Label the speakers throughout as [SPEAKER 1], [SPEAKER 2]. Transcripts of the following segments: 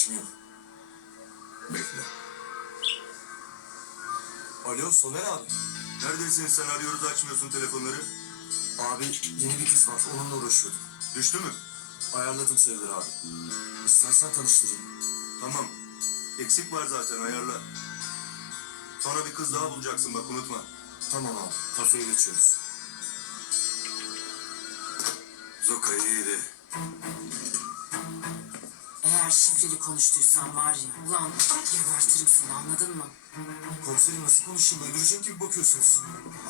[SPEAKER 1] açmıyor.
[SPEAKER 2] Bekle.
[SPEAKER 1] Alo Soner abi.
[SPEAKER 3] Neredesin sen arıyoruz açmıyorsun telefonları.
[SPEAKER 1] Abi yeni bir kız var onunla uğraşıyordum.
[SPEAKER 3] Düştü mü?
[SPEAKER 1] Ayarladım sayılır abi. İstersen tanıştırayım.
[SPEAKER 3] Tamam. Eksik var zaten ayarla. Sonra bir kız daha bulacaksın bak unutma.
[SPEAKER 1] Tamam abi kafeye geçiyoruz.
[SPEAKER 2] Zoka iyiydi.
[SPEAKER 4] Eğer şifreli konuştuysan var ya, ulan gebertirim seni anladın mı?
[SPEAKER 1] Komiserim nasıl konuşayım öldürecek gibi bakıyorsunuz.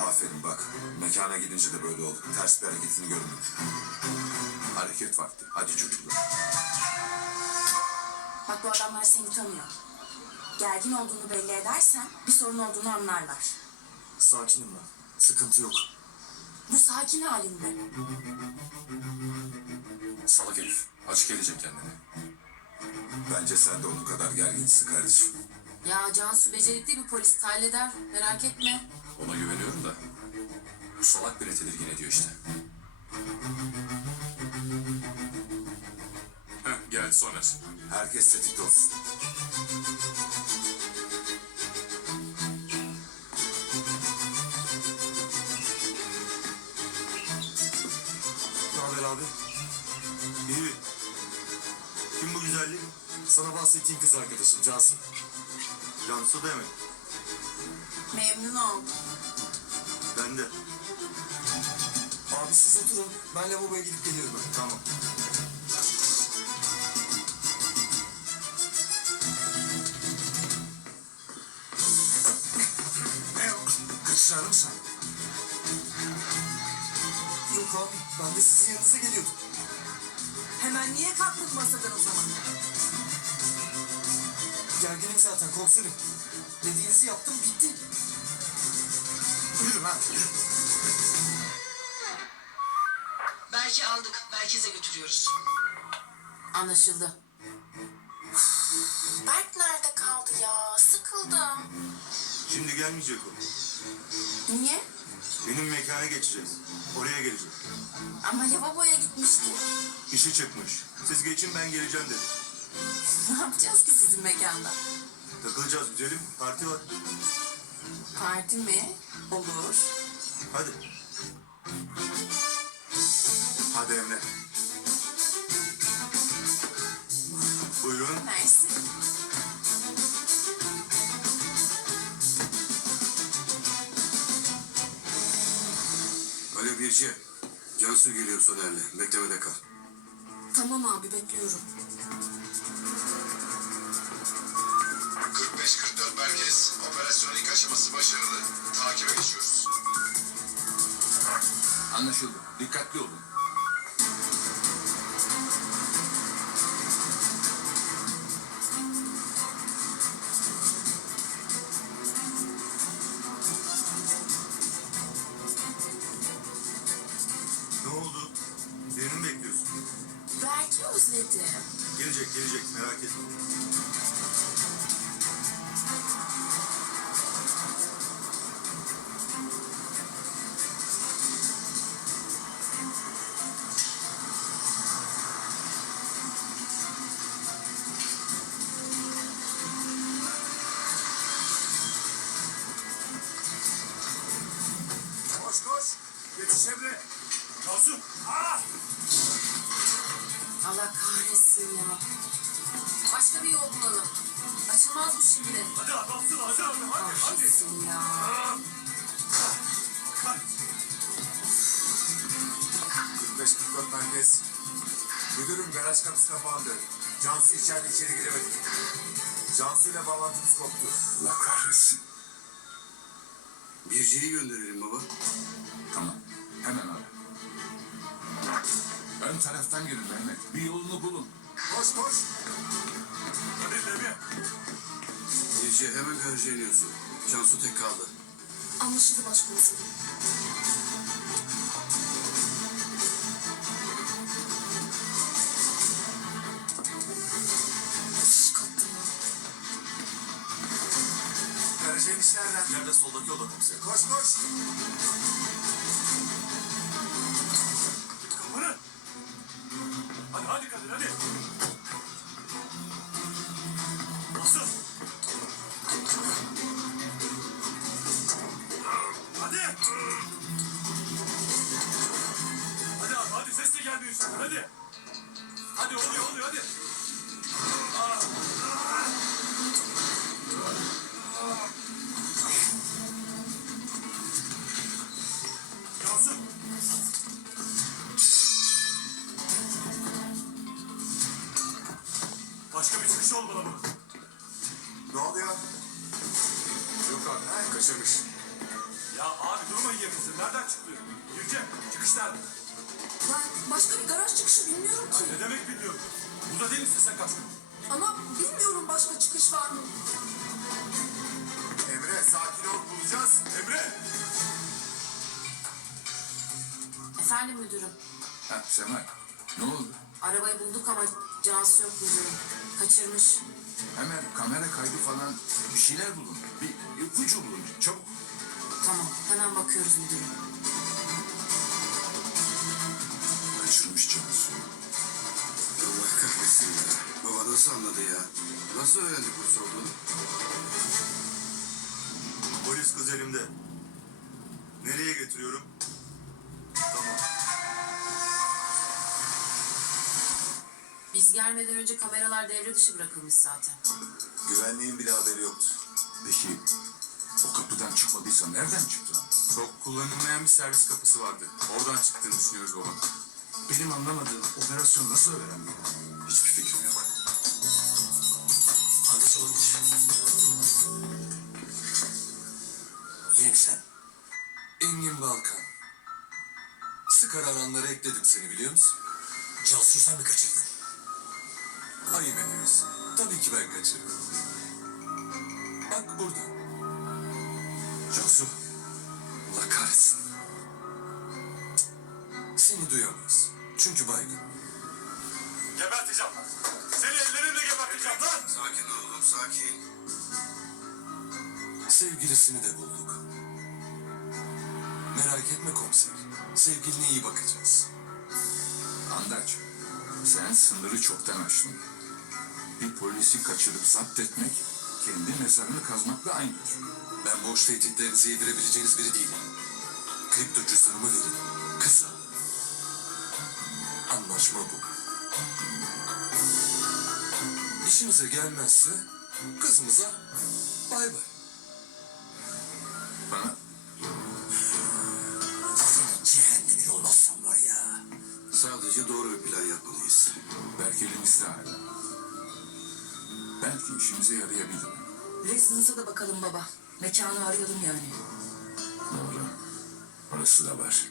[SPEAKER 2] Aferin bak. Mekana gidince de böyle oldu. Ters bir hareketini görmedim. Hareket vakti. Hadi çocuklar.
[SPEAKER 4] Bak bu adamlar seni tanıyor. Gergin olduğunu belli edersen bir sorun olduğunu anlarlar.
[SPEAKER 1] Sakinim ben. Sıkıntı yok.
[SPEAKER 4] Bu sakin halinde.
[SPEAKER 2] Salak herif. Açık gelecek kendine. Bence sen de onun kadar gerginsin kardeşim.
[SPEAKER 4] Ya Cansu becerikli bir polis halleder merak etme.
[SPEAKER 2] Ona güveniyorum da. Bu salak bile tedirgin ediyor işte. Heh, geldi Soner. Herkes tetikte olsun.
[SPEAKER 1] Sana bahsettiğim kız arkadaşım Cansu.
[SPEAKER 3] Cansu deme.
[SPEAKER 4] Memnun oldum.
[SPEAKER 3] Ben de.
[SPEAKER 1] Abi siz oturun. Ben lavaboya gidip geliyorum.
[SPEAKER 3] Tamam.
[SPEAKER 1] Mı sen? Yok abi. Ben de sizin yanınıza geliyordum.
[SPEAKER 4] Hemen niye kalktın masadan o zaman?
[SPEAKER 1] Gerginim zaten komiserim. Dediğinizi yaptım bitti.
[SPEAKER 2] Yürü lan.
[SPEAKER 5] Belki aldık. Merkeze götürüyoruz.
[SPEAKER 4] Anlaşıldı. Berk nerede kaldı ya? Sıkıldım.
[SPEAKER 3] Şimdi gelmeyecek o.
[SPEAKER 4] Niye?
[SPEAKER 3] Benim mekana geçeceğiz. Oraya gelecek.
[SPEAKER 4] Ama lavaboya gitmişti.
[SPEAKER 3] İşi çıkmış. Siz geçin ben geleceğim dedi.
[SPEAKER 4] Ne yapacağız ki sizin mekanda?
[SPEAKER 3] Takılacağız güzelim. Parti var.
[SPEAKER 4] Parti mi? Olur.
[SPEAKER 3] Hadi.
[SPEAKER 2] Hadi Emre.
[SPEAKER 3] Buyurun.
[SPEAKER 4] Mersi.
[SPEAKER 2] Alo Birci. Cansu geliyor Soner'le. Beklemede kal.
[SPEAKER 4] Tamam abi bekliyorum.
[SPEAKER 2] Anlaşıldı. Dikkatli olun.
[SPEAKER 3] Ne oldu? Birini mi bekliyorsun?
[SPEAKER 4] Belki özledim.
[SPEAKER 3] Gelecek gelecek merak etme.
[SPEAKER 4] Bu şimdi.
[SPEAKER 2] Hadi adamsın hadi hadi hadi.
[SPEAKER 4] Kahretsin ya.
[SPEAKER 2] 45-44 merkez. Müdürüm garaj kapısı kapandı. Cansu içeride içeri giremedi. Cansu ile bağlantımız koptu. Allah kahretsin.
[SPEAKER 6] Birciyi gönderelim baba.
[SPEAKER 2] Tamam. Hemen ara. Ön taraftan girin Mehmet. Bir yolunu bulun. Koş koş. Hadi Levi.
[SPEAKER 6] Birci hemen garaja iniyorsun. Cansu tek kaldı.
[SPEAKER 4] Anlaşıldı başkomiserim.
[SPEAKER 2] Nereden?
[SPEAKER 1] Nerede soldaki yolda komiserim.
[SPEAKER 2] Koş koş. Kaçırmış.
[SPEAKER 7] Ya abi durmayın yerinizde. Nereden çıkılıyor? Yüce, çıkış nerede?
[SPEAKER 4] Ben başka bir garaj çıkışı bilmiyorum ki.
[SPEAKER 7] Ne demek bilmiyorum. Burada değil misin sen kaçtın?
[SPEAKER 4] Ama bilmiyorum başka çıkış var mı?
[SPEAKER 2] Emre sakin ol bulacağız.
[SPEAKER 7] Emre!
[SPEAKER 4] Efendim müdürüm.
[SPEAKER 8] Ha Semal, ne oldu?
[SPEAKER 4] Arabayı bulduk ama Cansu yok müdürüm. Kaçırmış.
[SPEAKER 8] Hemen kamera kaydı falan bir şeyler bulun. Bir ipucu bulun. Çabuk.
[SPEAKER 4] Tamam hemen bakıyoruz müdürüm.
[SPEAKER 8] Kaçırmış Cansu.
[SPEAKER 6] Allah kahretsin ya. Baba nasıl anladı ya? Nasıl öğrendi kurs olduğunu?
[SPEAKER 7] Polis kız elimde.
[SPEAKER 4] Biz gelmeden önce kameralar devre dışı bırakılmış zaten.
[SPEAKER 2] Güvenliğin bile haberi yoktu.
[SPEAKER 8] Peki o kapıdan çıkmadıysa nereden çıktı?
[SPEAKER 9] Çok kullanılmayan bir servis kapısı vardı. Oradan çıktığını düşünüyoruz baba.
[SPEAKER 8] Benim anlamadığım operasyon nasıl öğrendi? Hiçbir fikrim yok. Hangisi olabilir?
[SPEAKER 1] Yeni sen. Engin Balkan. Sık arananlara ekledim seni biliyor musun? Cansu'yu sen mi kaçırdın? Ayıp ediyorsun. Tabii ki ben kaçırdım. Bak burada. Cansu. Allah kahretsin. Seni duyamaz. Çünkü baygın.
[SPEAKER 7] Geberteceğim. Seni ellerimle geberteceğim lan!
[SPEAKER 6] Sakin ol oğlum sakin.
[SPEAKER 1] Sevgilisini de bulduk. Merak etme komiser. Sevgiline iyi bakacağız.
[SPEAKER 8] Andaç, sen sınırı çoktan aştın. Bir polisi kaçırıp zapt etmek, kendi mezarını kazmakla aynıdır.
[SPEAKER 1] Ben boş tehditlerinizi yedirebileceğiniz biri değilim. Kripto cüzdanımı verin. Kısa. Anlaşma bu. İşinize gelmezse kızımıza bay bay.
[SPEAKER 8] Bana
[SPEAKER 1] cehennemin olmazsan var ya.
[SPEAKER 6] Sadece doğru bir plan yapmalıyız.
[SPEAKER 8] belki elimizde. Belki işimize yarayabilir.
[SPEAKER 5] Residence'a da bakalım baba. Mekanı arayalım yani.
[SPEAKER 8] Doğru. Orası da var.